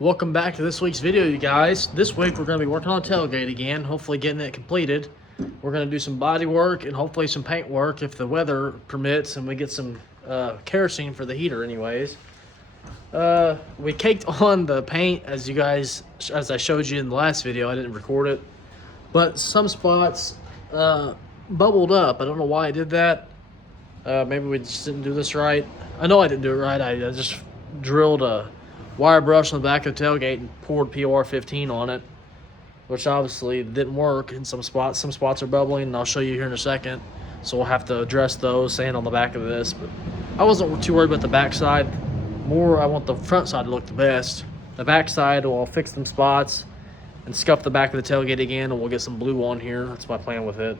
Welcome back to this week's video, you guys. This week we're going to be working on the tailgate again, hopefully getting it completed. We're going to do some body work and hopefully some paint work if the weather permits and we get some kerosene for the heater anyways. We caked on the paint as as I showed you in the last video. I didn't record it, but some spots bubbled up. I don't know why I did that. Maybe we just didn't do this right. I know I didn't do it right. I just drilled a wire brush on the back of the tailgate and poured POR 15 on it, which obviously didn't work in some spots. Some spots are bubbling, and I'll show you here in a second. So we'll have to address those, sand on the back of this. But I wasn't too worried about the back side. More, I want the front side to look the best. The back side, we'll fix them spots and scuff the back of the tailgate again, and we'll get some blue on here. That's my plan with it.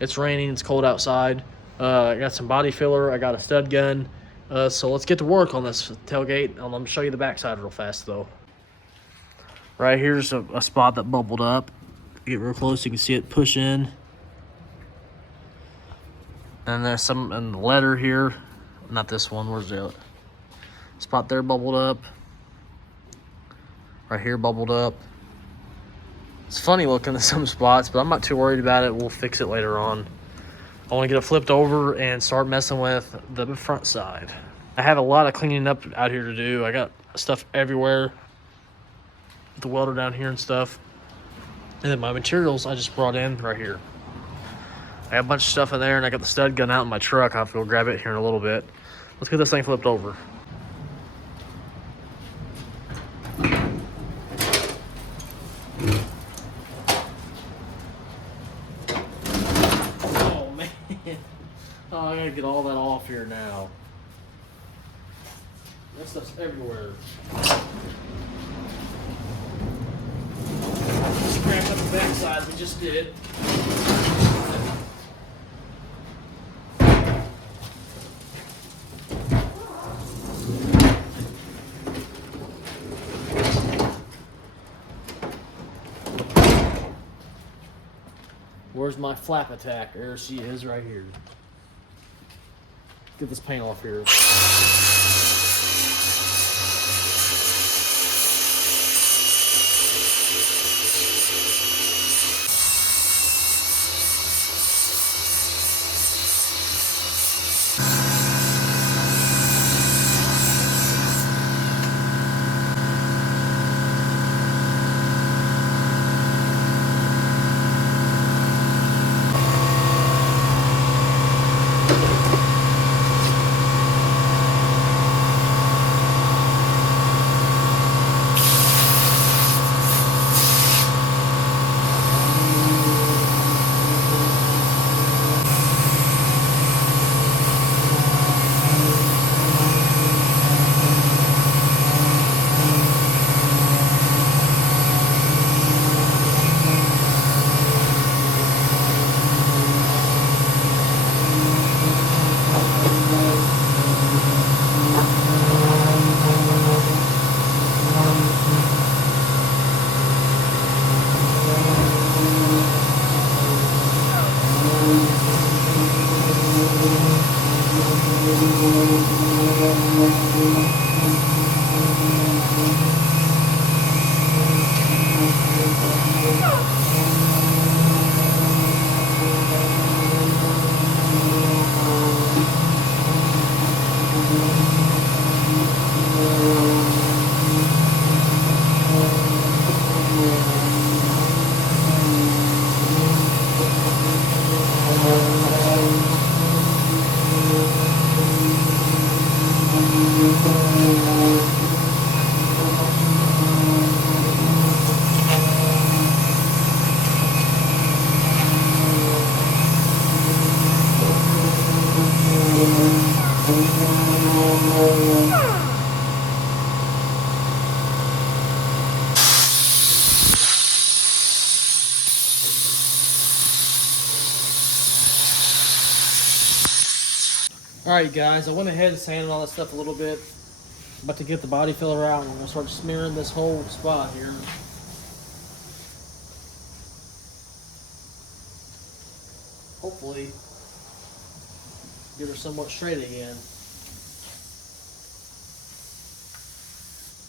It's raining, it's cold outside. I got some body filler, I got a stud gun. So let's get to work on this tailgate. I'm going to show you the backside real fast though. Right here's a spot that bubbled up. Get real close, you can see it push in. And there's some in the letter here. Not this one, where's the spot there bubbled up. Right here bubbled up. It's funny looking in some spots, but I'm not too worried about it. We'll fix it later on. I want to get it flipped over and start messing with the front side. I have a lot of cleaning up out here to do. I got stuff everywhere. The welder down here and stuff. And then my materials I just brought in right here. I got a bunch of stuff in there, and I got the stud gun out in my truck. I'll have to go grab it here in a little bit. Let's get this thing flipped over. Oh, I gotta get all that off here now. That stuff's everywhere. Scrap up the backside we just did. Where's my flap attack? There she is right here. Get this paint off here. Alright guys, I went ahead and sanded all that stuff a little bit. I'm about to get the body filler out and we're gonna start smearing this whole spot here. Hopefully get her somewhat straight again.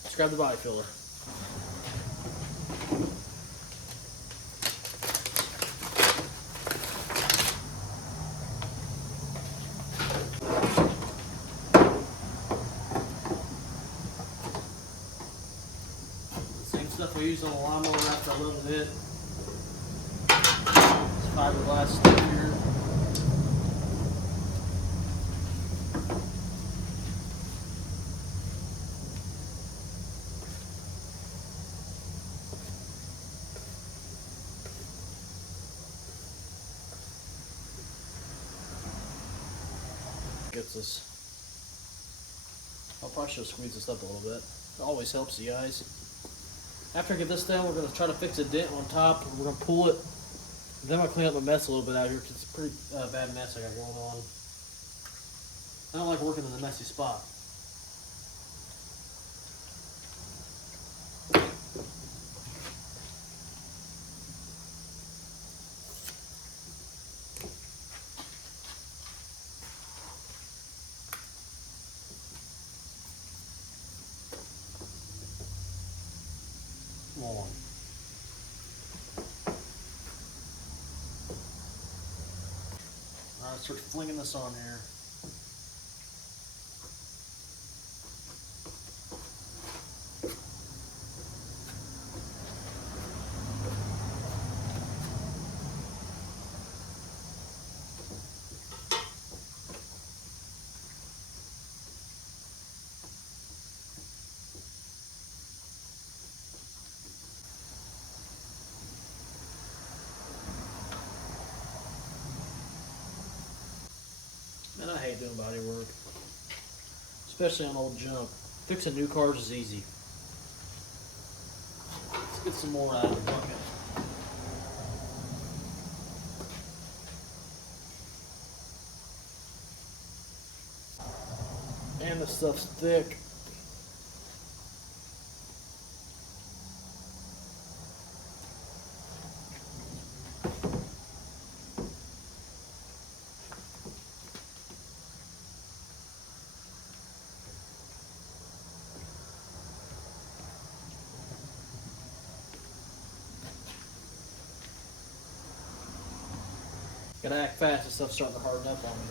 Let's grab the body filler. Same stuff we used on the lawnmower after I loaded it. This fiberglass stuff here. Gets us. I'll probably should squeeze this up a little bit. It always helps you guys. After I get this down, we're going to try to fix a dent on top. We're going to pull it. Then I'll clean up my mess a little bit out here because it's a pretty bad mess I got going on. I don't like working in a messy spot. Come on. Alright, start flinging this on here. Man, I hate doing body work, especially on old junk. Fixing new cars is easy. Let's get some more out of the bucket. And the stuff's thick. Gotta act fast, this stuff's starting to harden up on me.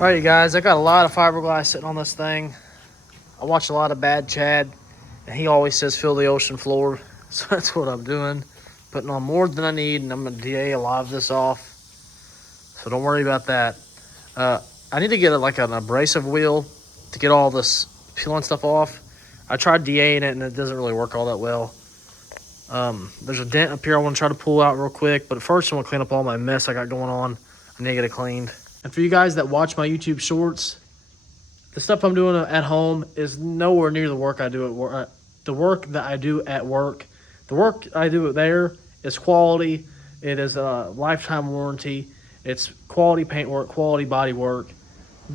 Alright, you guys, I got a lot of fiberglass sitting on this thing. I watch a lot of Bad Chad, and he always says fill the ocean floor. So that's what I'm doing. Putting on more than I need, and I'm going to DA a lot of this off. So don't worry about that. I need to get like an abrasive wheel to get all this peeling stuff off. I tried DAing it, and it doesn't really work all that well. There's a dent up here I want to try to pull out real quick, but first I want to clean up all my mess I got going on. I need to get it cleaned. And for you guys that watch my YouTube shorts, the stuff I'm doing at home is nowhere near the work I do at work. The work that I do at work, the work I do there is quality. It is a lifetime warranty. It's quality paint work, quality body work.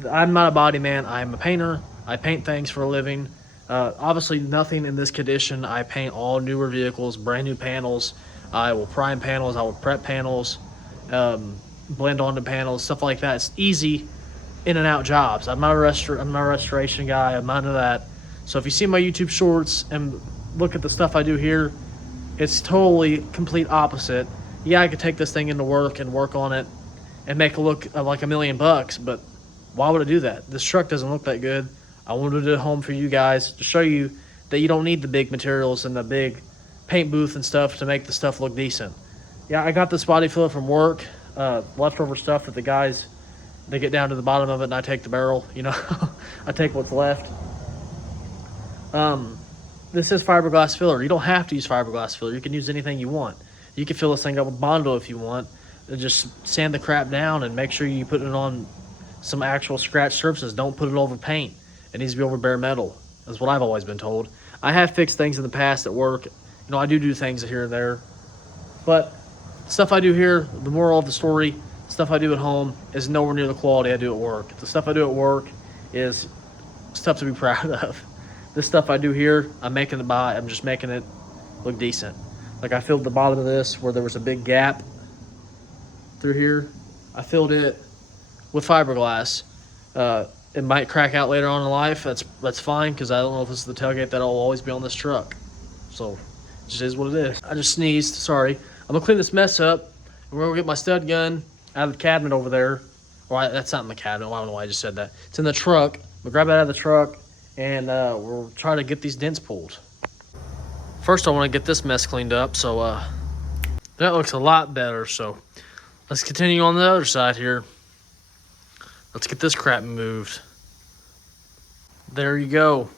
I'm not a body man. I'm a painter. I paint things for a living. Obviously, nothing in this condition. I paint all newer vehicles, brand new panels. I will prime panels. I will prep panels. Blend onto panels, stuff like that. It's easy in and out jobs. I'm not a restoration guy. I'm not into that. So if you see my YouTube shorts and look at the stuff I do here, it's totally complete opposite. Yeah, I could take this thing into work and work on it and make it look like $1 million, but why would I do that? This truck doesn't look that good. I wanted to do it at home for you guys to show you that you don't need the big materials and the big paint booth and stuff to make the stuff look decent. Yeah, I got this body filler from work. Leftover stuff that the guys, they get down to the bottom of it and I take the barrel, you know. I take what's left. This is fiberglass filler. You don't have to use fiberglass filler. You can use anything you want. You can fill this thing up with Bondo if you want. And just sand the crap down and make sure you put it on some actual scratch surfaces. Don't put it over paint. It needs to be over bare metal. That's what I've always been told. I have fixed things in the past at work. You know, I do things here and there. But stuff I do here, the moral of the story, stuff I do at home is nowhere near the quality I do at work. The stuff I do at work is stuff to be proud of. This stuff I do here, I'm just making it look decent. Like I filled the bottom of this where there was a big gap through here. I filled it with fiberglass. It might crack out later on in life. That's fine, because I don't know if this is the tailgate that'll always be on this truck. So it just is what it is. I just sneezed, sorry. I'm gonna clean this mess up. We're gonna get my stud gun out of the cabinet over there. That's not in the cabinet. I don't know why I just said that. It's in the truck. We'll grab it out of the truck, and we'll try to get these dents pulled. First, I want to get this mess cleaned up, so that looks a lot better. So let's continue on the other side here. Let's get this crap moved. There you go.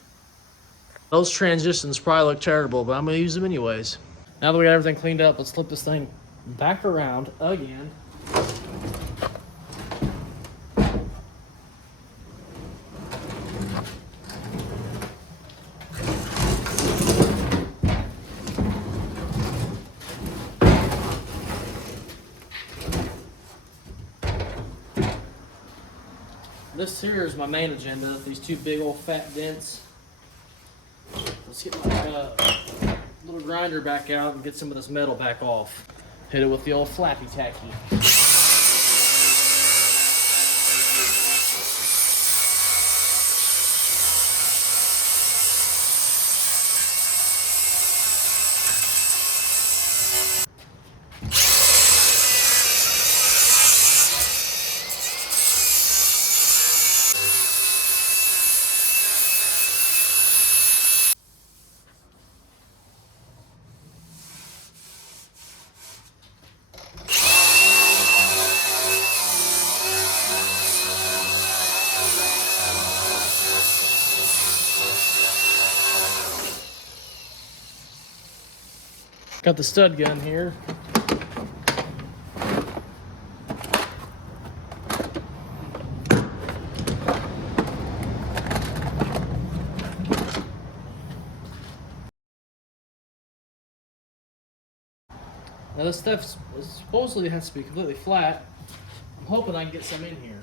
Those transitions probably look terrible, but I'm gonna use them anyways. Now that we got everything cleaned up, let's flip this thing back around again. This here is my main agenda, these two big old fat dents. Let's get my little grinder back out and get some of this metal back off. Hit it with the old flappy tacky. Got the stud gun here. Now this stuff supposedly has to be completely flat. I'm hoping I can get some in here.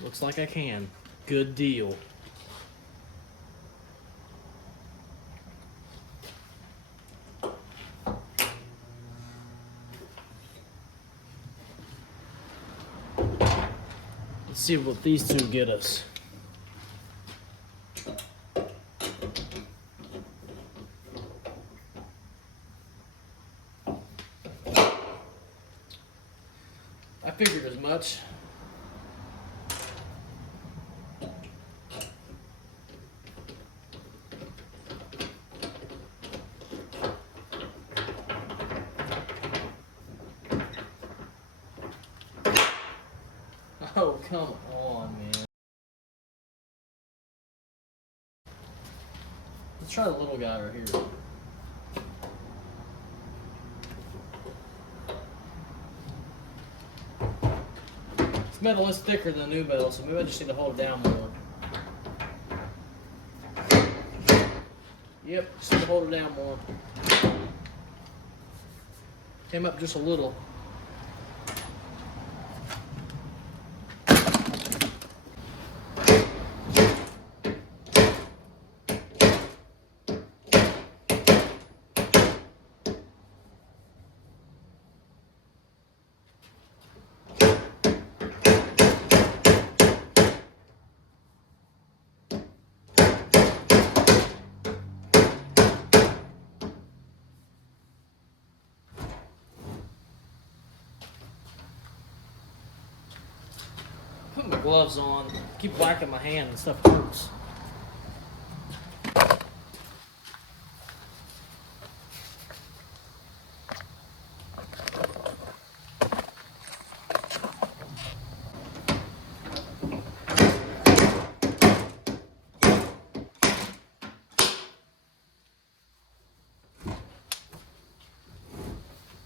Looks like I can. Good deal. Let's see what these two get us. I figured as much. Oh, come on, man. Let's try the little guy right here. This metal is thicker than the new metal, so maybe I just need to hold it down more. Yep, just need to hold it down more. Came up just a little. Put my gloves on. Keep whacking my hand and stuff hurts.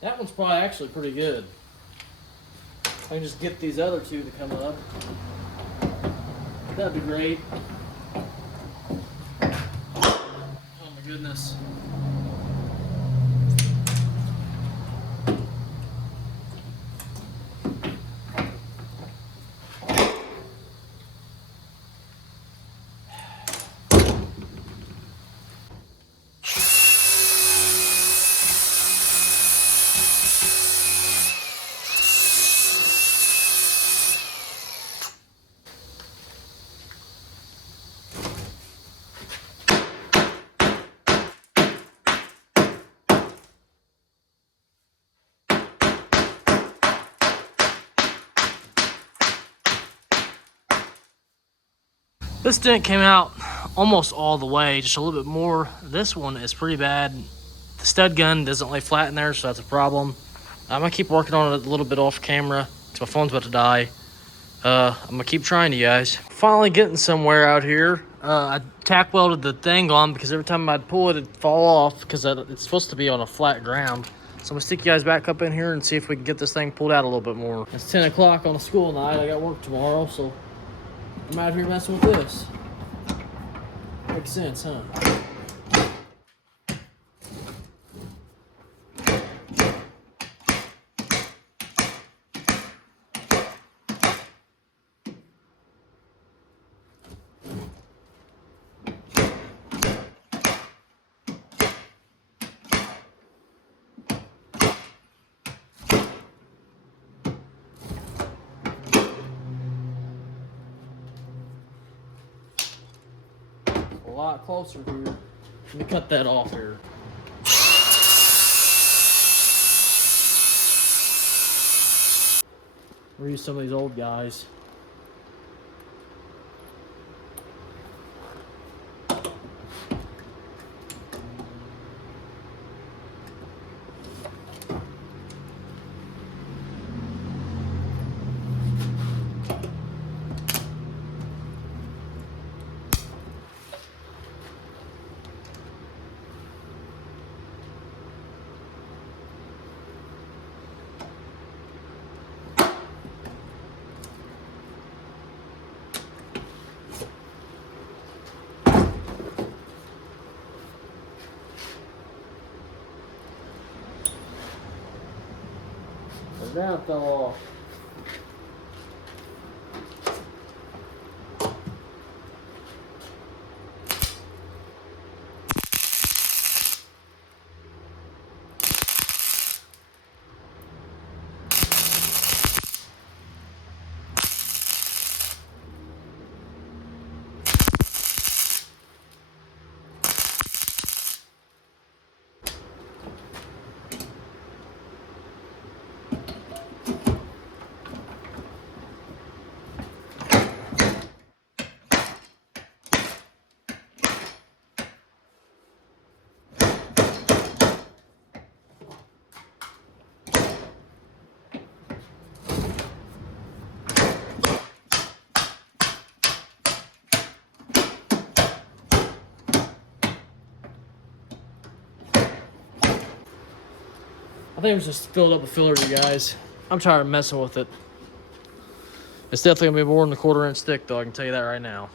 That one's probably actually pretty good. I can just get these other two to come up. That'd be great. goodness. This dent came out almost all the way, just a little bit more. This one is pretty bad. The stud gun doesn't lay flat in there, so that's a problem. I'm gonna keep working on it a little bit off camera because my phone's about to die. I'm gonna keep trying, you guys. Finally getting somewhere out here. I tack welded the thing on because every time I'd pull it, it'd fall off because it's supposed to be on a flat ground. So I'm gonna stick you guys back up in here and see if we can get this thing pulled out a little bit more. It's 10 o'clock on a school night. I got work tomorrow, so I'm out here messing with this. Makes sense, huh? A lot closer here. Let me cut that off here. We'll use some of these old guys. That fell off. I think it was just filled up with filler, you guys. I'm tired of messing with it. It's definitely gonna be more than a 1/4 inch thick, though. I can tell you that right now.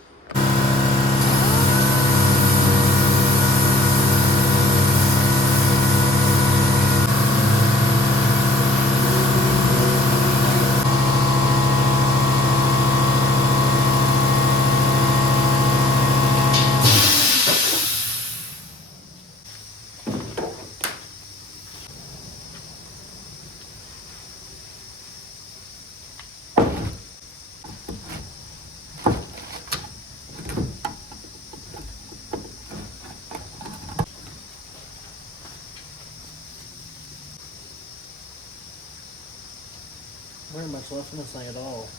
Very much less than this thing at all.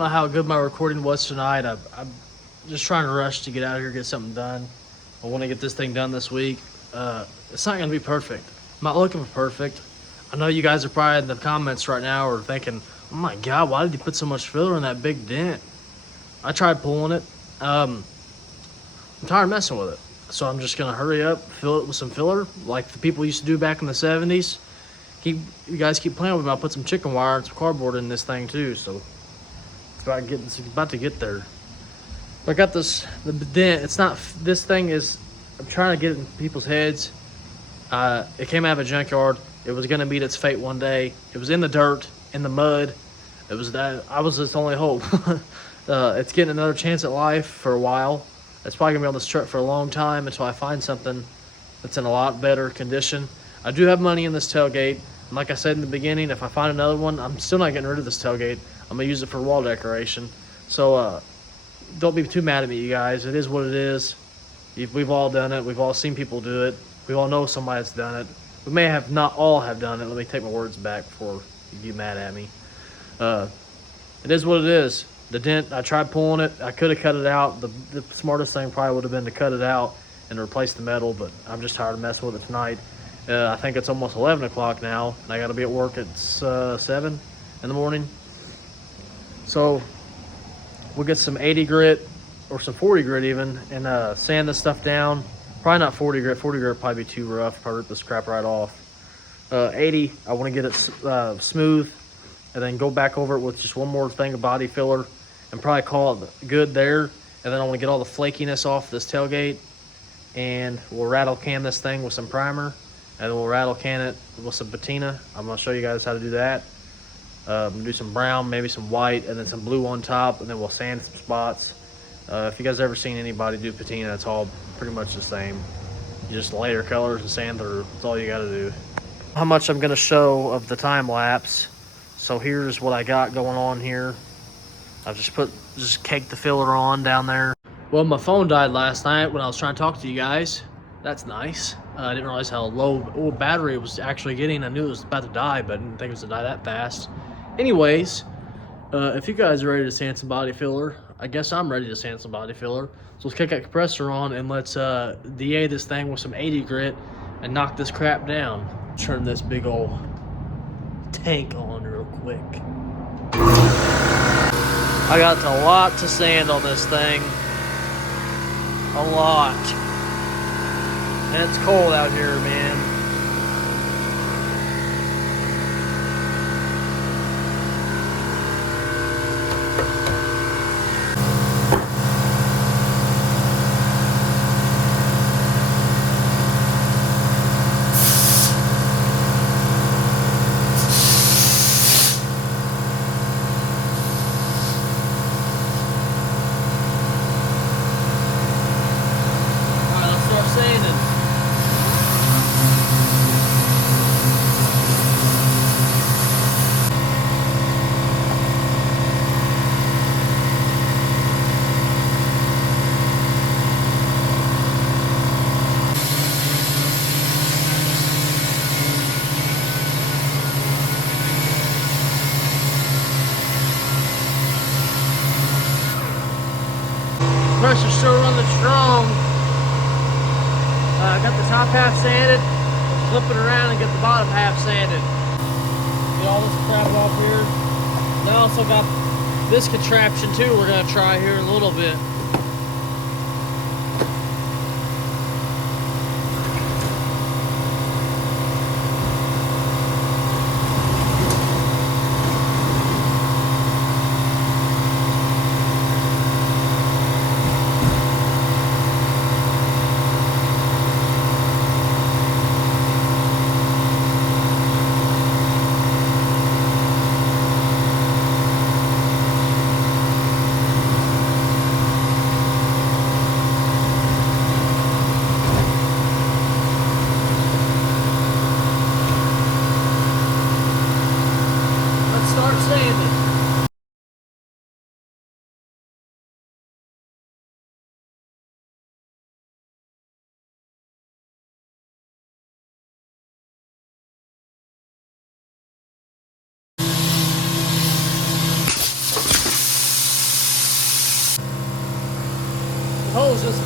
know how good my recording was tonight. I'm just trying to rush to get out of here, get something done. I want to get this thing done this week. It's not going to be perfect. I'm not looking for perfect. I know you guys are probably in the comments right now or thinking, oh my God, why did you put so much filler in that big dent? I tried pulling it. I'm tired of messing with it. So I'm just going to hurry up, fill it with some filler like the people used to do back in the 70s. You guys keep playing with me. I'll put some chicken wire and some cardboard in this thing too. So it's about to get there. I got the dent. It's not, this thing is, I'm trying to get it in people's heads. It came out of a junkyard. It was gonna meet its fate one day. It was in the dirt, in the mud. It was that, I was its only hope. It's getting another chance at life for a while. It's probably gonna be on this truck for a long time until I find something that's in a lot better condition. I do have money in this tailgate. And like I said in the beginning, if I find another one, I'm still not getting rid of this tailgate. I'm gonna use it for wall decoration. So don't be too mad at me, you guys. It is what it is. We've all done it. We've all seen people do it. We all know somebody that's done it. We may have not all have done it. Let me take my words back before you get mad at me. It is what it is. The dent, I tried pulling it. I could have cut it out. The smartest thing probably would have been to cut it out and replace the metal, but I'm just tired of messing with it tonight. I think it's almost 11 o'clock now, and I got to be at work at 7 in the morning. So we'll get some 80 grit or some 40 grit even and sand this stuff down. Probably not 40 grit. 40 grit would probably be too rough. Probably rip this crap right off. 80, I want to get it smooth and then go back over it with just one more thing of body filler and probably call it good there. And then I want to get all the flakiness off this tailgate, and we'll rattle can this thing with some primer, and then we'll rattle can it with some patina. I'm going to show you guys how to do that. Do some brown, maybe some white, and then some blue on top, and then we'll sand some spots. If you guys ever seen anybody do patina, it's all pretty much the same. You just layer colors and sand through. That's all you got to do. How much I'm going to show of the time lapse. So here's what I got going on here. I've just caked the filler on down there. Well, my phone died last night when I was trying to talk to you guys. That's nice. I didn't realize how low battery it was actually getting. I knew it was about to die, but I didn't think it was to die that fast. Anyways, if you guys are ready to sand some body filler, I guess I'm ready to sand some body filler. So let's kick that compressor on and let's DA this thing with some 80 grit and knock this crap down. Turn this big old tank on real quick. I got a lot to sand on this thing. A lot. And it's cold out here, man. Alright, let's start sanding. Pressure's still running strong. I got the top half sanded. Flip it around and get the bottom half sanded. Get all this crap off here. And I also got this contraption too we're gonna try here in a little bit. Let's start sanding.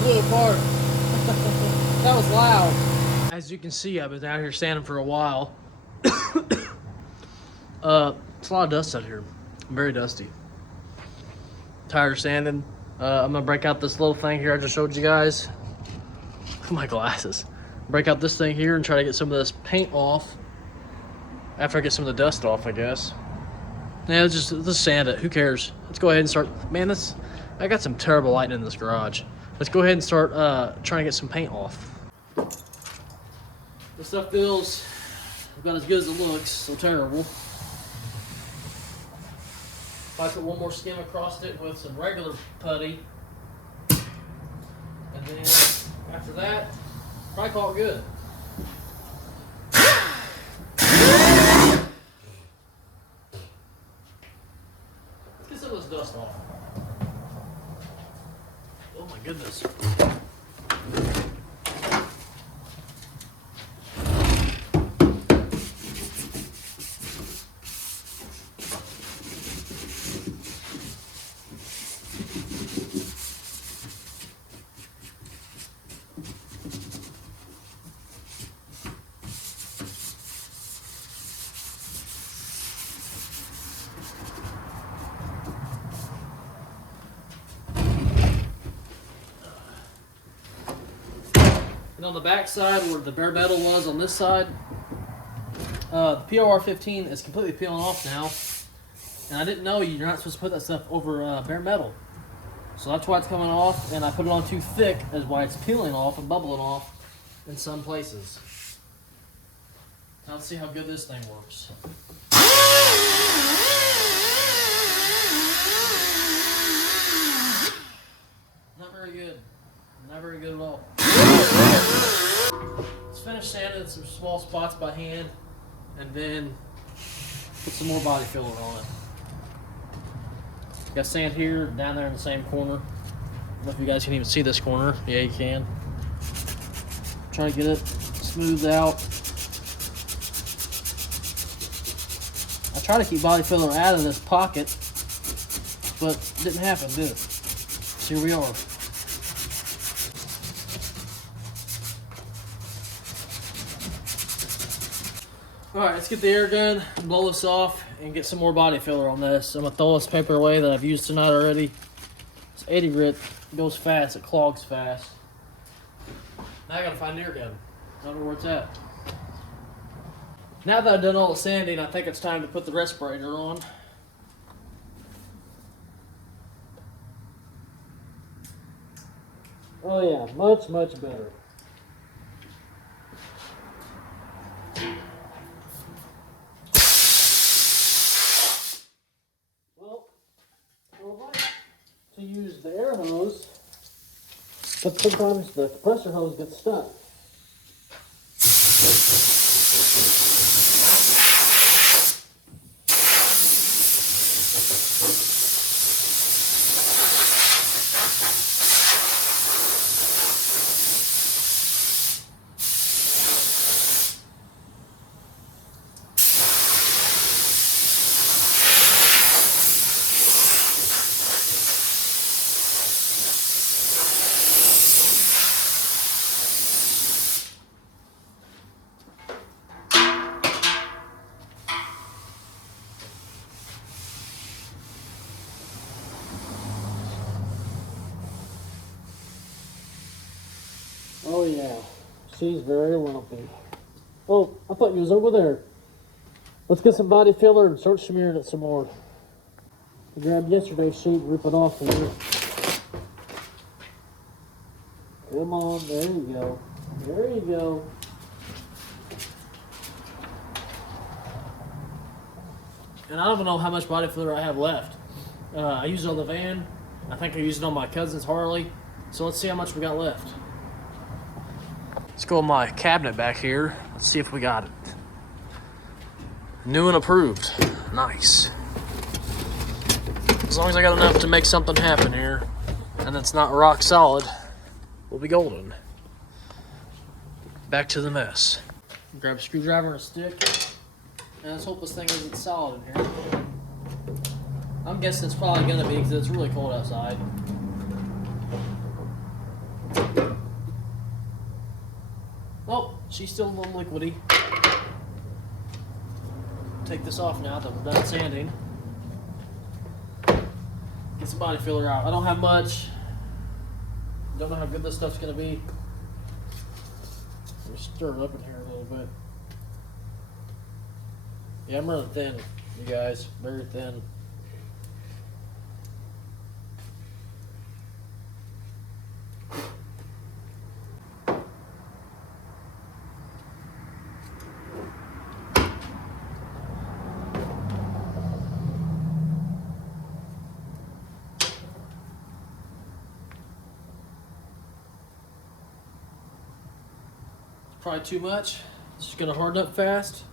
blew it apart. That was loud. As you can see, I've been out here sanding for a while. It's a lot of dust out here. I'm very dusty. Tired of sanding. I'm gonna break out this little thing here I just showed you guys. My glasses. Break out this thing here and try to get some of this paint off. After I get some of the dust off, I guess. Yeah, let's sand it. Who cares? Let's go ahead and start. Man, I got some terrible lighting in this garage. Let's go ahead and start trying to get some paint off. This stuff feels about as good as it looks. So terrible. If I put one more skim across it with some regular putty, and then after that, probably call it good. Let's get some of this dust off. Oh my goodness. And on the back side, where the bare metal was on this side, the POR 15 is completely peeling off now. And I didn't know you're not supposed to put that stuff over bare metal. So that's why it's coming off, and I put it on too thick, is why it's peeling off and bubbling off in some places. Now let's see how good this thing works. Not very good. Not very good at all. Let's finish sanding in some small spots by hand, and then put some more body filler on it. Got sand here, down there in the same corner. I don't know if you guys can even see this corner. Yeah, you can. Try to get it smoothed out. I try to keep body filler out of this pocket, but it didn't happen, did it? So here we are. Alright, let's get the air gun, blow this off, and get some more body filler on this. I'm going to throw this paper away that I've used tonight already. It's 80 grit, it goes fast, it clogs fast. Now I got to find the air gun. I don't know where it's at. Now that I've done all the sanding, I think it's time to put the respirator on. Oh yeah, much, much better. To use the air hose, but sometimes the compressor hose gets stuck. Oh yeah, she's very lumpy. Oh, I thought you was over there. Let's get some body filler and start smearing it some more. I grabbed yesterday's sheet and rip it off here. Come on, there you go. There you go. And I don't even know how much body filler I have left. I used it on the van. I think I used it on my cousin's Harley. So let's see how much we got left. Let's go in my cabinet back here. Let's see if we got it. New and approved. Nice. As long as I got enough to make something happen here, and it's not rock solid, we'll be golden. Back to the mess. Grab a screwdriver and a stick, and let's hope this thing isn't solid in here. I'm guessing it's probably gonna be because it's really cold outside. Oh, she's still a little liquidy. Take this off now that we're done sanding. Get some body filler out. I don't have much. Don't know how good this stuff's gonna be. Let me stir it up in here a little bit. Yeah, I'm running thin, you guys. Very thin. Probably too much. It's just gonna harden up fast.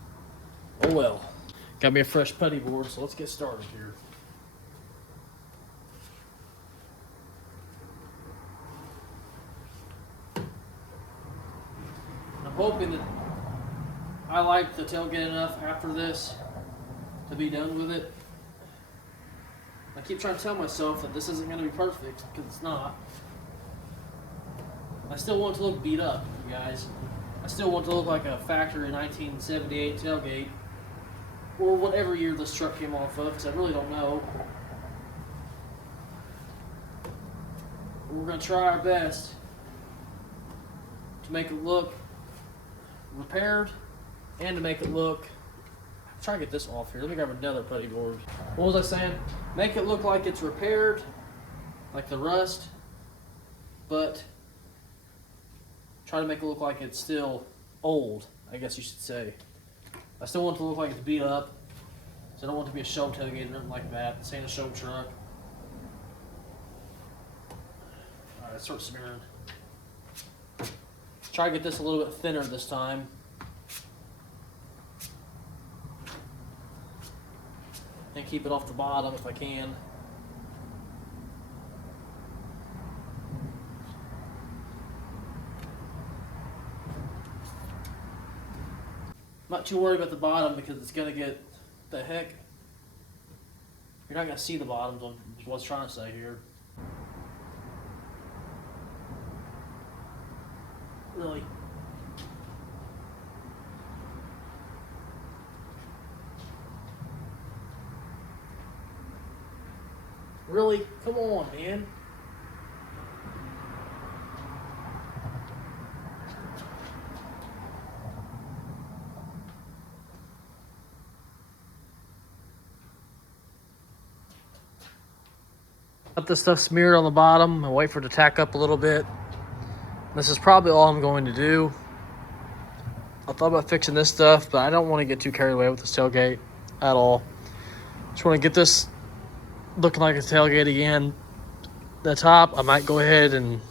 Oh well. Got me a fresh putty board, so let's get started here. I'm hoping that I like the tailgate enough after this to be done with it. I keep trying to tell myself that this isn't gonna be perfect, because it's not. I still want it to look beat up, you guys. I still want it to look like a factory 1978 tailgate, or whatever year this truck came off of, because I really don't know. But we're going to try our best to make it look repaired and to make it look... Try to get this off here. Let me grab another putty board. What was I saying? Make it look like it's repaired, like the rust, but try to make it look like it's still old, I guess you should say. I still want it to look like it's beat up, so I don't want it to be a show tailgate or nothing like that. This ain't a show truck. Alright, let's start smearing. Try to get this a little bit thinner this time. And keep it off the bottom if I can. I'm not too worried about the bottom because it's going to get the heck. You're not going to see the bottoms, is what I was trying to say here. Really. Really? Come on, man. Let this stuff smeared on the bottom and wait for it to tack up a little bit. This is probably all I'm going to do. I thought about fixing this stuff, but I don't want to get too carried away with this tailgate at all. Just want to get this looking like a tailgate again. The top, I might go ahead and,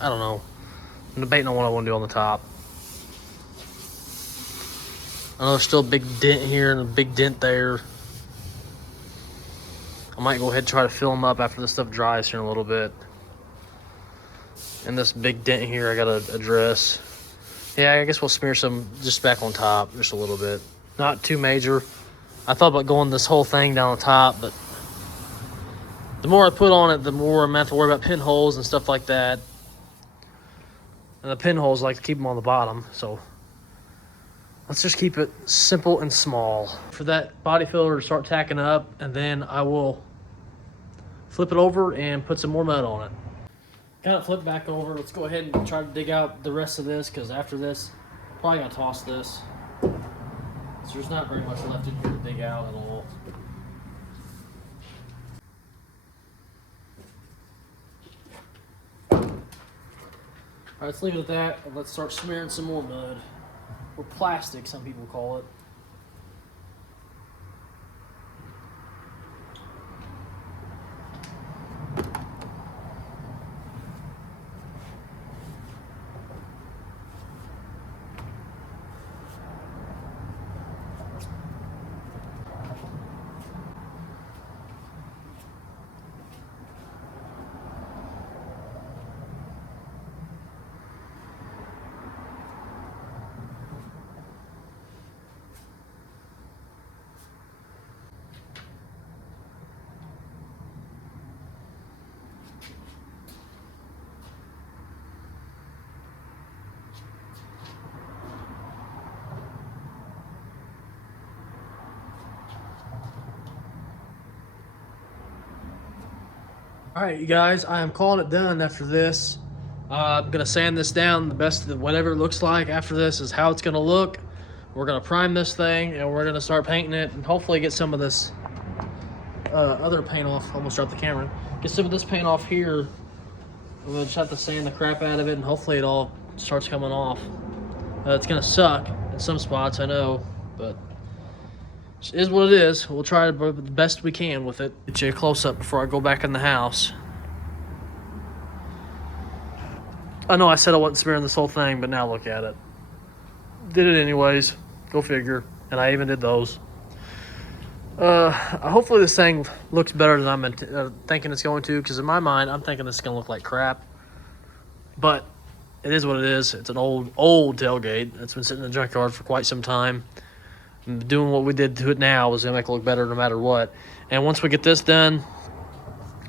I don't know. I'm debating on what I want to do on the top. I know there's still a big dent here and a big dent there. I might go ahead and try to fill them up after this stuff dries here in a little bit. And this big dent here I gotta address. Yeah, I guess we'll smear some just back on top, just a little bit. Not too major. I thought about going this whole thing down the top, but the more I put on it, the more I'm gonna have to worry about pinholes and stuff like that. And the pinholes, I like to keep them on the bottom, so let's just keep it simple and small. For that body filler to start tacking up, and then I will flip it over and put some more mud on it. Got it flipped back over. Let's go ahead and try to dig out the rest of this, because after this, I'm probably gonna toss this. So there's not very much left in here to dig out at all. Alright, let's leave it at that, and let's start smearing some more mud. Or plastic, some people call it. All right, you guys, I am calling it done after this. I'm gonna sand this down the best of whatever it looks like. After this is how it's gonna look. We're gonna prime this thing and we're gonna start painting it and hopefully get some of this other paint off. Almost dropped the camera. Get some of this paint off here. We're gonna just have to sand the crap out of it and hopefully it all starts coming off. It's gonna suck in some spots, I know, but it is what it is. We'll try the best we can with it. Get you a close up before I go back in the house. I know I said I wasn't smearing this whole thing, but now look at it. Did it anyways. Go figure. And I even did those. Hopefully this thing looks better than I'm thinking it's going to, because in my mind, I'm thinking this is going to look like crap. But it is what it is. It's an old tailgate that's been sitting in the junkyard for quite some time. And doing what we did to it now is going to make it look better no matter what. And once we get this done,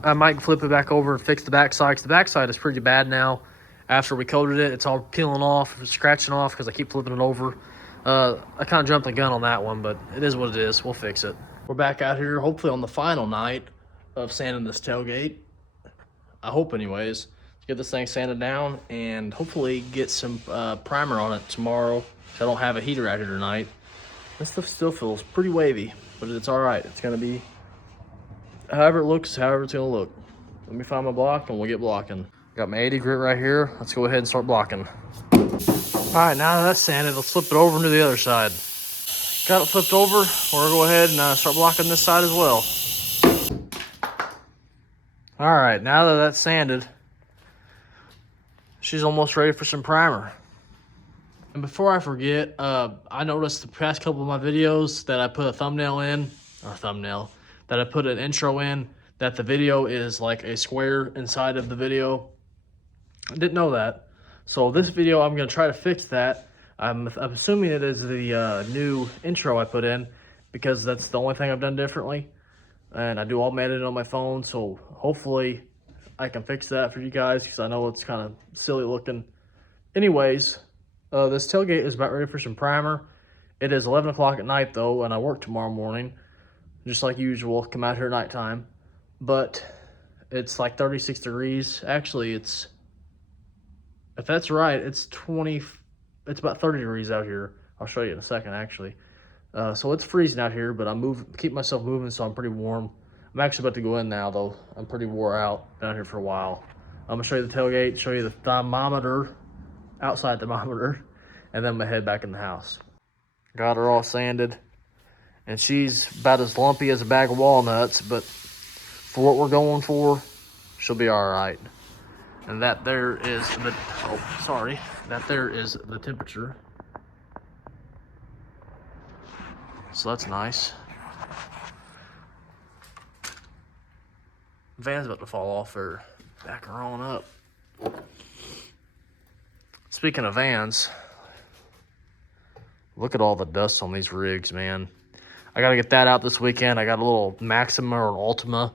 I might flip it back over and fix the backside, because the backside is pretty bad now. After we coated it, it's all peeling off, scratching off because I keep flipping it over. I kind of jumped the gun on that one, but it is what it is. We'll fix it. We're back out here, hopefully on the final night of sanding this tailgate. I hope anyways. Get this thing sanded down and hopefully get some primer on it tomorrow. I don't have a heater out here tonight. This stuff still feels pretty wavy, but it's all right. It's gonna be however it looks, however it's gonna look. Let me find my block and we'll get blocking. Got my 80 grit right here. Let's go ahead and start blocking. All right, now that that's sanded, let's flip it over into the other side. Got it flipped over. We're gonna go ahead and start blocking this side as well. All right, now that that's sanded, she's almost ready for some primer. And before I forget, I noticed the past couple of my videos that I put a thumbnail in, that I put an intro in, that the video is like a square inside of the video. I didn't know that. So this video, I'm gonna try to fix that. I'm assuming it is the new intro I put in, because that's the only thing I've done differently. And I do all my editing on my phone, so hopefully I can fix that for you guys, because I know it's kind of silly looking. Anyways, this tailgate is about ready for some primer. It is 11 o'clock at night though, and I work tomorrow morning, just like usual. Come out here at nighttime, but it's like 36 degrees. Actually, it's, if that's right, it's about 30 degrees out here. I'll show you in a second, actually. So it's freezing out here, but keep myself moving, so I'm pretty warm. I'm actually about to go in now, though. I'm pretty wore out. Been out here for a while. I'm gonna show you the tailgate, show you the thermometer, outside thermometer, and then I'm gonna head back in the house. Got her all sanded, and she's about as lumpy as a bag of walnuts, but for what we're going for, she'll be all right. And that there is the, that there is the temperature. So that's nice. Van's about to fall off, or back her on up. Speaking of vans, look at all the dust on these rigs, man. I gotta get that out this weekend. I got a little Maxima or an Ultima.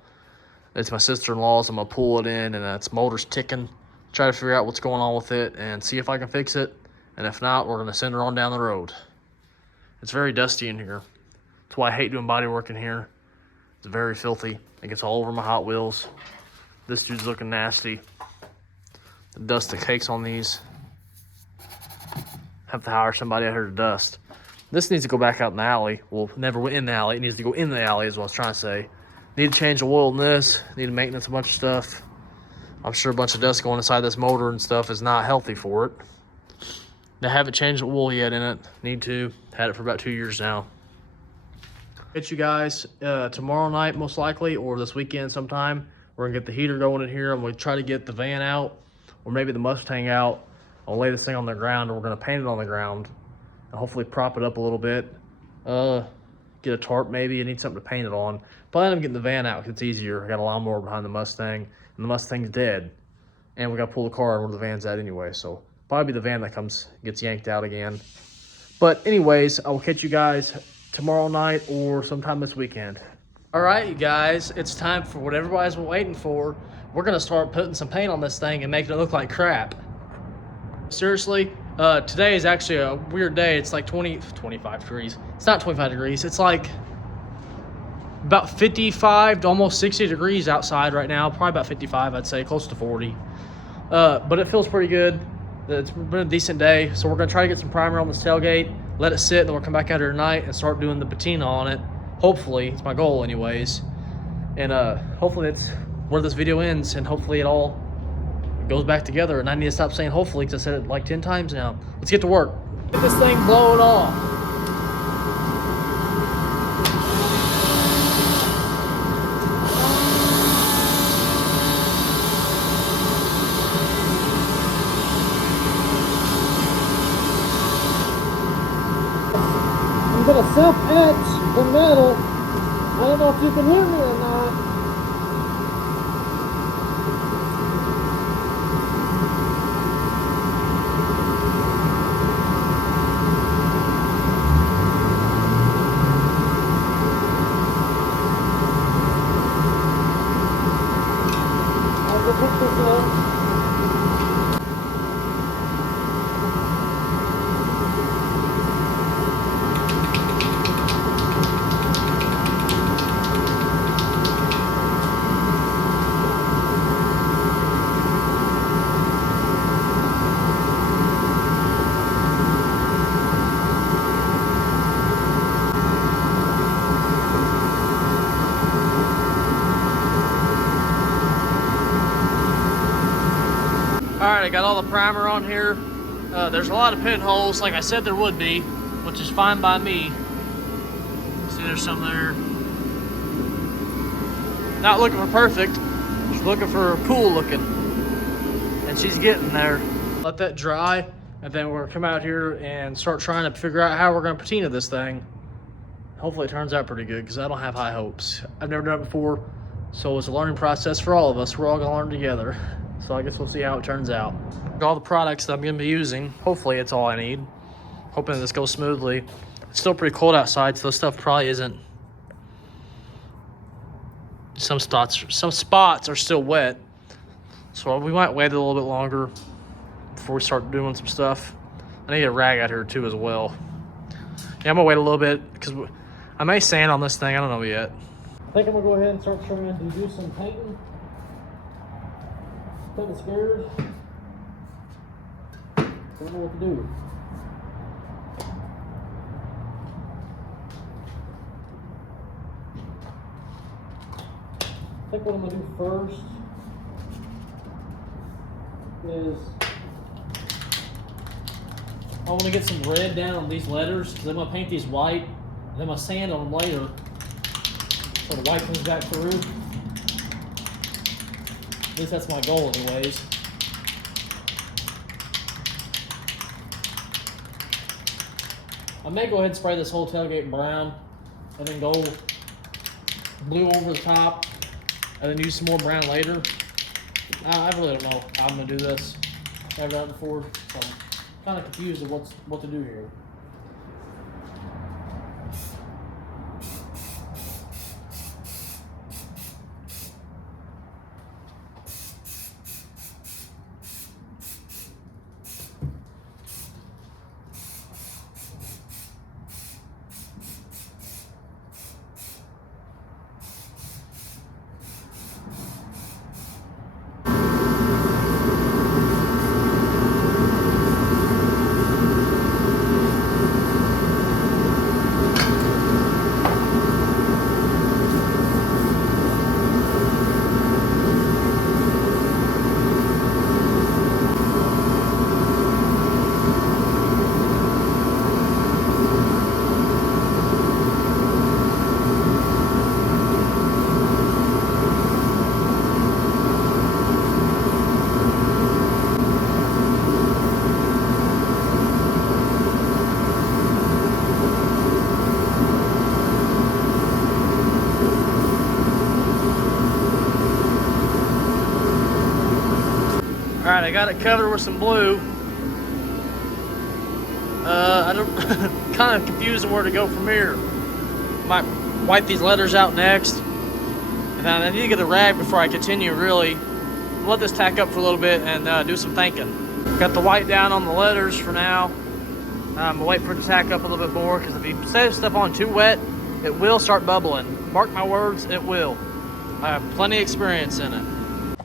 It's my sister-in-law's. I'm gonna pull it in, and its motor's ticking. Try to figure out what's going on with it and see if I can fix it. And if not, we're gonna send her on down the road. It's very dusty in here. That's why I hate doing body work in here. It's very filthy. It gets all over my Hot Wheels. This dude's looking nasty. The dust that cakes on these. Have to hire somebody out here to dust. This needs to go back out in the alley. Well, never went in the alley. It needs to go in the alley is what I was trying to say. Need to change the oil in this. Need to maintenance a bunch of stuff. I'm sure a bunch of dust going inside this motor and stuff is not healthy for it. They haven't changed the oil yet in it. Need to. Had it for about 2 years now. Hit you guys tomorrow night most likely, or this weekend sometime. We're gonna get the heater going in here. I'm gonna try to get the van out, or maybe the Mustang out. I'll lay this thing on the ground, and we're gonna paint it on the ground, and hopefully prop it up a little bit. Get a tarp maybe. I need something to paint it on. Plan on getting the van out because it's easier. I got a lawnmower behind the Mustang, and the Mustang's dead, and we gotta pull the car in where the van's at anyway. So probably the van that gets yanked out again. But anyways, I will catch you guys tomorrow night or sometime this weekend. All right, you guys, it's time for what everybody's been waiting for. We're gonna start putting some paint on this thing and making it look like crap. Seriously, today is actually a weird day. It's like 25 degrees. It's not 25 degrees. It's like about 55 to almost 60 degrees outside right now. Probably about 55, I'd say, close to 40. But it feels pretty good. It's been a decent day. So we're gonna try to get some primer on this tailgate, let it sit, and then we'll come back out here tonight and start doing the patina on it. Hopefully, it's my goal anyways. And hopefully that's where this video ends, and hopefully it all goes back together. And I need to stop saying hopefully, because I said it like 10 times now. Let's get to work. Get this thing blowing off. I'm gonna self-etch the metal. I don't know if you can hear me or not. I'll go pick this up. Alright, I got all the primer on here. There's a lot of pinholes, like I said there would be, which is fine by me. See, there's some there. Not looking for perfect, just looking for cool looking. And she's getting there. Let that dry, and then we're gonna come out here and start trying to figure out how we're gonna patina this thing. Hopefully it turns out pretty good, because I don't have high hopes. I've never done it before, so it's a learning process for all of us. We're all gonna learn together. So I guess we'll see how it turns out. All the products that I'm gonna be using, hopefully it's all I need. Hoping this goes smoothly. It's still pretty cold outside, so this stuff probably isn't. Some spots are still wet. So we might wait a little bit longer before we start doing some stuff. I need a rag out here too as well. Yeah, I'm gonna wait a little bit because I may sand on this thing, I don't know yet. I think I'm gonna go ahead and start trying to do some painting. Kind of scared. Don't know what to do. I think what I'm gonna do first is I want to get some red down on these letters, because I'm gonna paint these white, and then I'm gonna sand on them later, so the white comes back through. At least that's my goal anyways. I may go ahead and spray this whole tailgate brown and then go blue over the top and then use some more brown later. I really don't know how I'm gonna do this. I've never done it before, so I'm kind of confused of what to do here. Alright, I got it covered with some blue. I don't kind of confused on where to go from here. Might wipe these letters out next. And then I need to get a rag before I continue, really. Let this tack up for a little bit and do some thinking. Got the white down on the letters for now. I'm gonna wait for it to tack up a little bit more, because if you set stuff on too wet, It will start bubbling. Mark my words, it will. I have plenty of experience in it.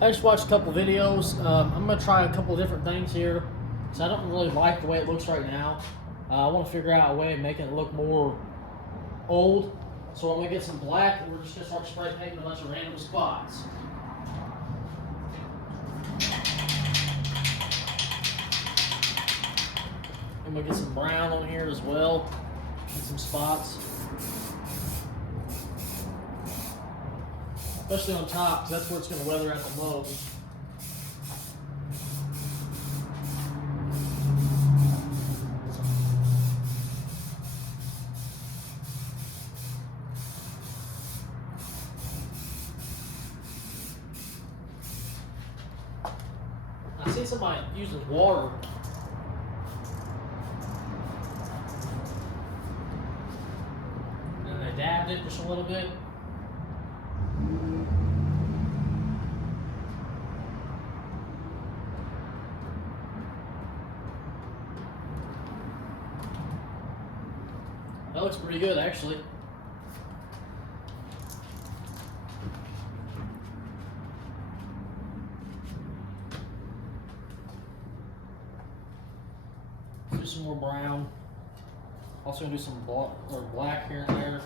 I just watched a couple videos. I'm gonna try a couple of different things here. So I don't really like the way it looks right now. I want to figure out a way of making it look more old. So I'm gonna get some black and we're just gonna start spray painting a bunch of random spots. I'm gonna get some brown on here as well, and some spots. Especially on top, because that's where it's gonna weather at the most. I see somebody using water. And they dabbed it just a little bit. That looks pretty good, actually. Do some more brown. Also gonna do some black here and there.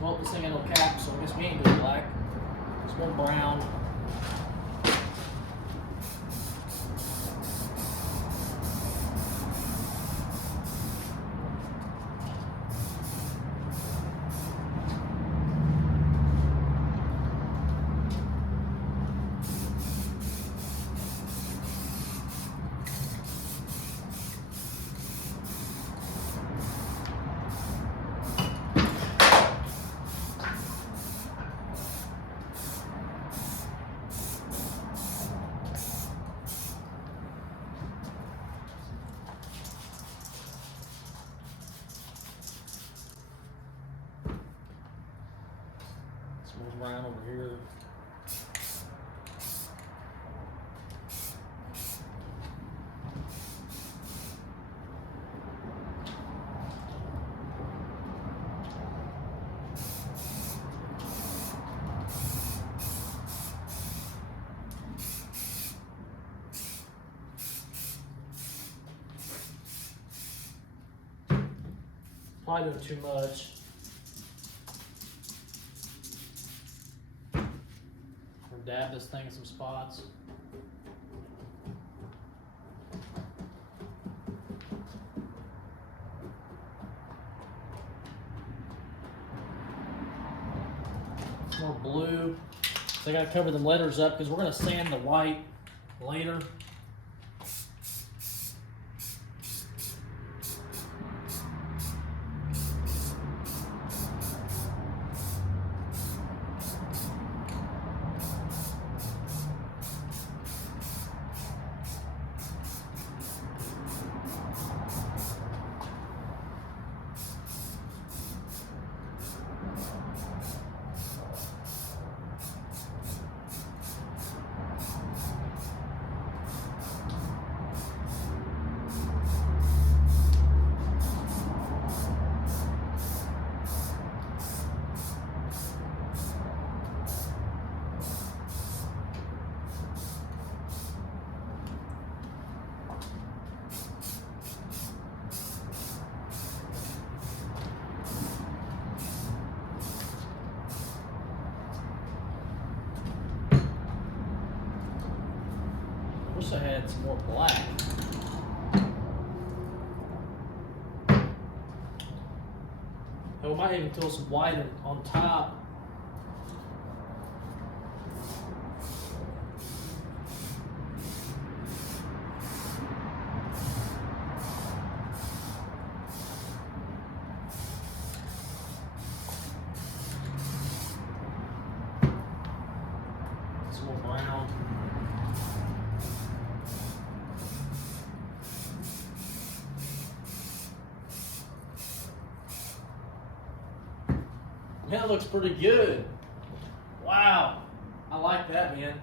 Well, this thing ain't no cap, so I guess we ain't doing black. Some more brown. Some more brown over here. Probably doing too much. Or dab this thing in some spots. Some more blue. So I gotta cover the letters up because we're gonna sand the white later. Wish I had some more black. And we might even throw some white on top. Some more brown. That looks pretty good. Wow. I like that, man.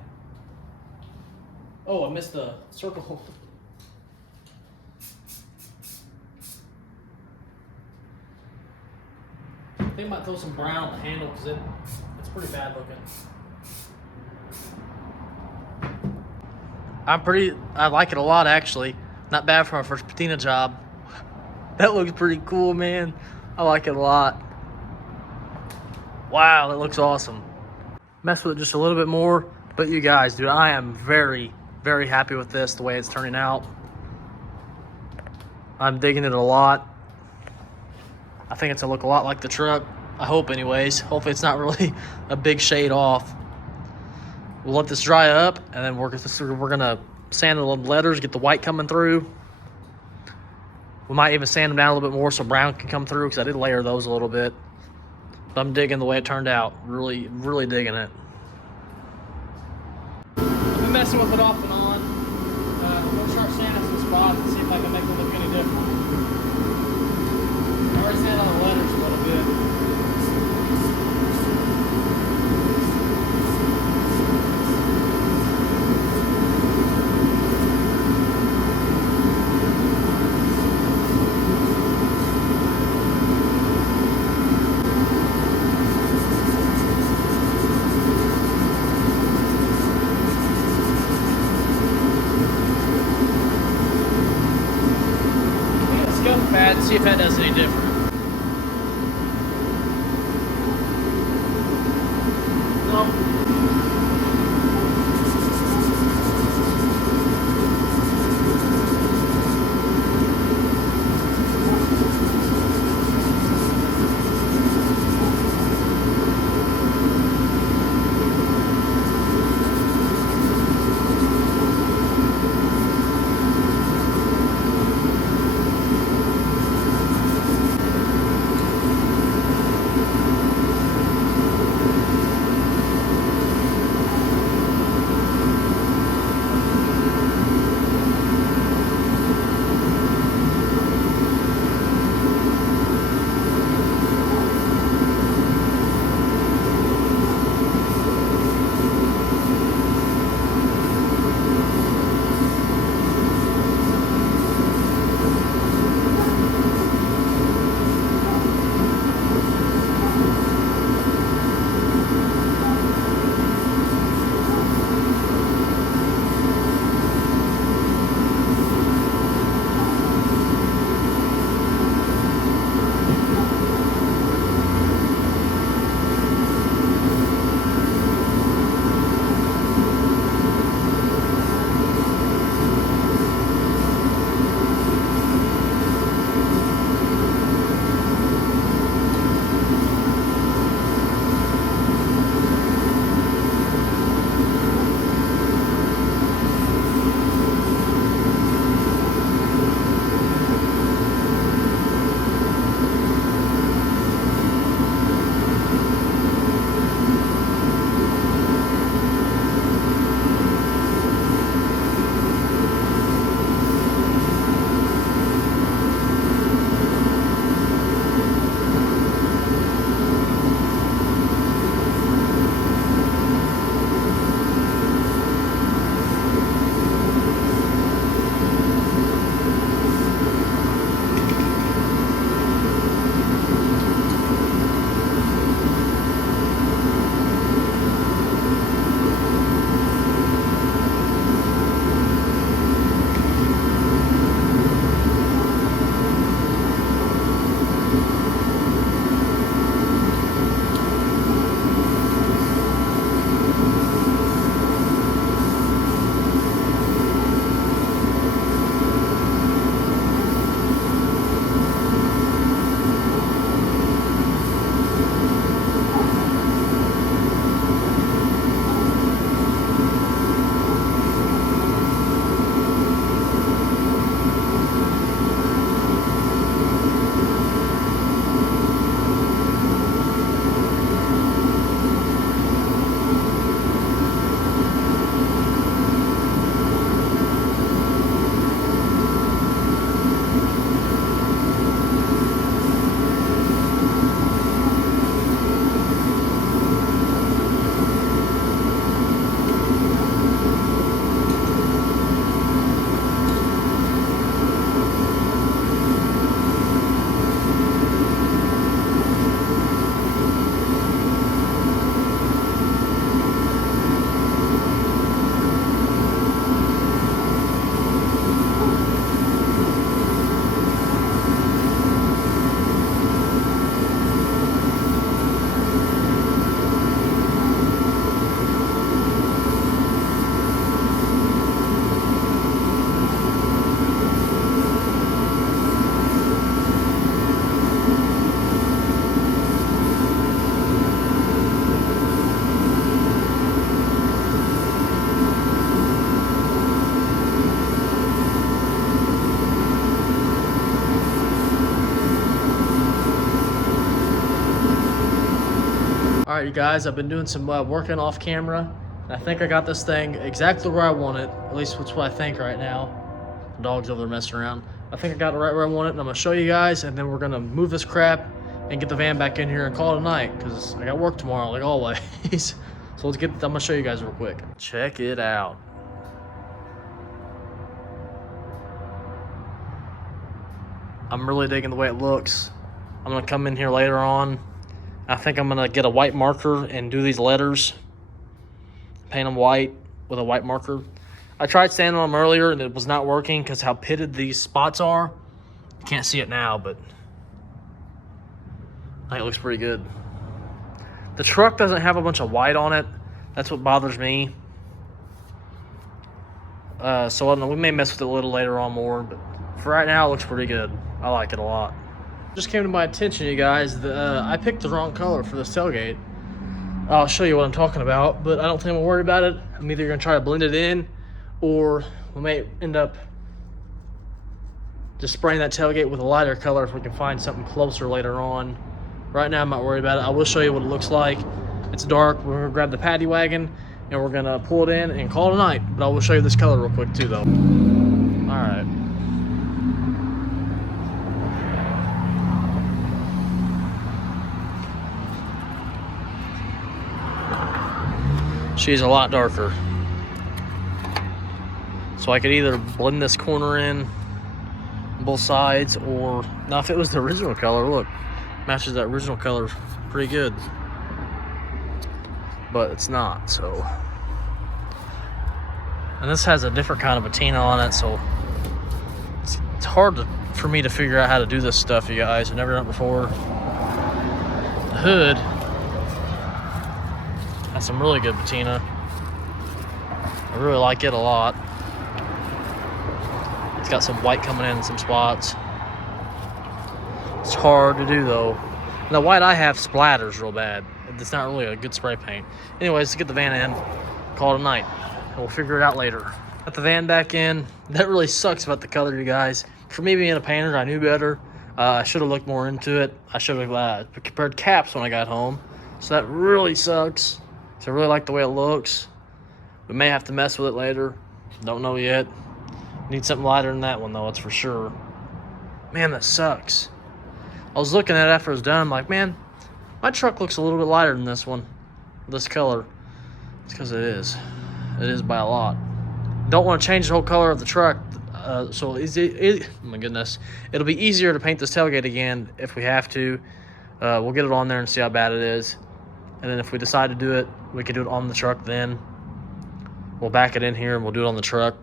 Oh, I missed the circle. think I might throw some brown on the handle because it's pretty bad looking. I like it a lot actually. Not bad for my first patina job. That looks pretty cool, man. I like it a lot. Wow, that looks awesome. Mess with it just a little bit more, but you guys, dude, I am very, very happy with this, the way it's turning out. I'm digging it a lot. I think it's gonna look a lot like the truck. I hope anyways. Hopefully it's not really a big shade off. We'll let this dry up, and then we're gonna sand the letters, get the white coming through. We might even sand them down a little bit more so brown can come through, because I did layer those a little bit. But I'm digging the way it turned out. Really, really digging it. I've been messing with it off and on. I'm gonna start sanding some spots and see if I can make it look any different. I already sanded on the letters a little bit. Pad, see if that does any different. No. All right, you guys, I've been doing some working off camera. And I think I got this thing exactly where I want it. At least that's what I think right now. The dog's over there messing around. I think I got it right where I want it, and I'm gonna show you guys, and then we're gonna move this crap and get the van back in here and call it a night, because I got work tomorrow, like always. So let's get, I'm gonna show you guys real quick. Check it out. I'm really digging the way it looks. I'm gonna come in here later on. I think I'm gonna get a white marker and do these letters. Paint them white with a white marker. I tried sanding them earlier and it was not working because how pitted these spots are. You can't see it now, but I think it looks pretty good. The truck doesn't have a bunch of white on it. That's what bothers me. So I don't know, we may mess with it a little later on more, but for right now it looks pretty good. I like it a lot. Just came to my attention, you guys, I picked the wrong color for this tailgate. I'll show you what I'm talking about, but I don't think I'm worried about it. I'm either gonna try to blend it in, or we may end up just spraying that tailgate with a lighter color if we can find something closer later on. Right now I'm not worried about it. I will show you what it looks like. It's dark. We're gonna grab the paddy wagon and we're gonna pull it in and call it a night. But I will show you this color real quick too though. All right. She's a lot darker. So I could either blend this corner in both sides, or now if it was the original color, look, matches that original color pretty good. But it's not, so. And this has a different kind of patina on it, so it's hard for me to figure out how to do this stuff, you guys. I've never done it before. The hood has some really good patina. I really like it a lot. It's got some white coming in some spots. It's hard to do though. And the white I have splatters real bad. It's not really a good spray paint. Anyways, let's get the van in, call it a night, and we'll figure it out later. Got the van back in. That really sucks about the color, you guys. For me being a painter, I knew better. I should have looked more into it. I should have prepared caps when I got home. So that really sucks. So I really like the way it looks. We may have to mess with it later. Don't know yet. Need something lighter than that one though, that's for sure. Man, that sucks. I was looking at it after it was done. I'm like, man, my truck looks a little bit lighter than this one, this color. It's because it is. It is by a lot. Don't want to change the whole color of the truck. So oh my goodness, it'll be easier to paint this tailgate again if we have to. We'll get it on there and see how bad it is. And then if we decide to do it, we can do it on the truck then. We'll back it in here and we'll do it on the truck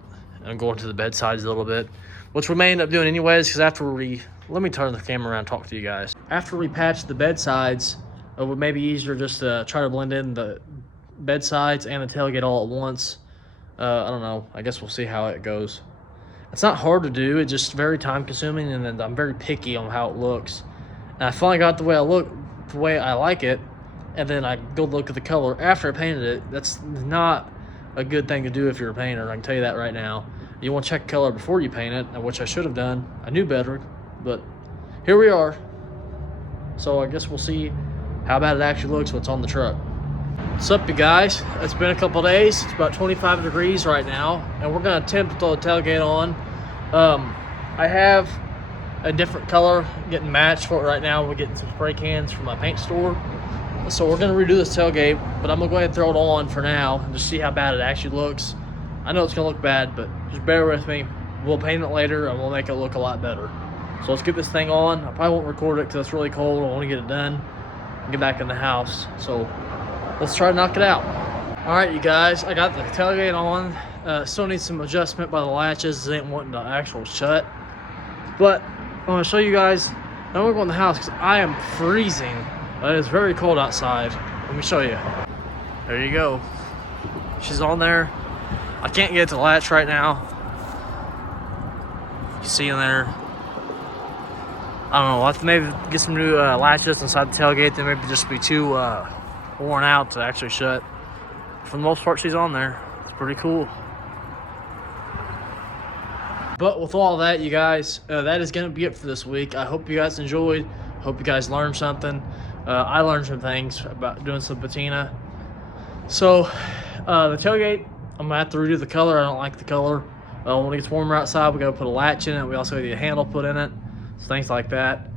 and go into the bed sides a little bit, which we may end up doing anyways, because after let me turn the camera around and talk to you guys. After we patch the bed sides, it would maybe easier just to try to blend in the bed sides and the tailgate all at once. I don't know. I guess we'll see how it goes. It's not hard to do. It's just very time consuming, and then I'm very picky on how it looks. And I finally got the way I like it, and then I go look at the color after I painted it. That's not a good thing to do if you're a painter. I can tell you that right now. You want to check color before you paint it, which I should have done. I knew better, but here we are. So I guess we'll see how bad it actually looks when it's on the truck. What's up, you guys? It's been a couple days. It's about 25 degrees right now, and we're gonna attempt to throw the tailgate on. I have a different color getting matched for it right now. We're getting some spray cans from my paint store. So we're gonna redo this tailgate, but I'm gonna go ahead and throw it on for now and just see how bad it actually looks. I know it's gonna look bad, but just bear with me. We'll paint it later and we'll make it look a lot better. So let's get this thing on. I probably won't record it because it's really cold. I want to get it done and get back in the house. So let's try to knock it out. All right, you guys, I got the tailgate on. Still needs some adjustment by the latches. It ain't wanting to actual shut. But I'm gonna show you guys. Then we're going in the house because I am freezing. It is very cold outside. Let me show you. There you go. She's on there. I can't get to the latch right now. You see in there. I don't know. I'll have to maybe get some new latches inside the tailgate. They maybe just be too worn out to actually shut. For the most part, she's on there. It's pretty cool. But with all that, you guys, that is going to be it for this week. I hope you guys enjoyed. Hope you guys learned something. I learned some things about doing some patina. So the tailgate, I'm gonna have to redo the color. I don't like the color. When it gets warmer outside, we gotta put a latch in it. We also need a handle put in it, so things like that.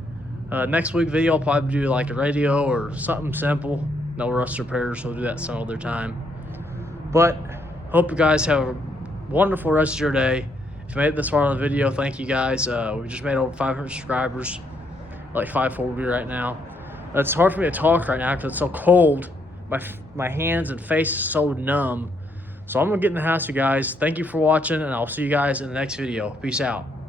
Next week video, I'll probably do like a radio or something simple. No rust repairs, so we'll do that some other time. But hope you guys have a wonderful rest of your day. If you made it this far in the video, thank you guys. We just made over 500 subscribers, like 540 right now. It's hard for me to talk right now because it's so cold. My hands and face is so numb. So I'm gonna get in the house, you guys. Thank you for watching, and I'll see you guys in the next video. Peace out.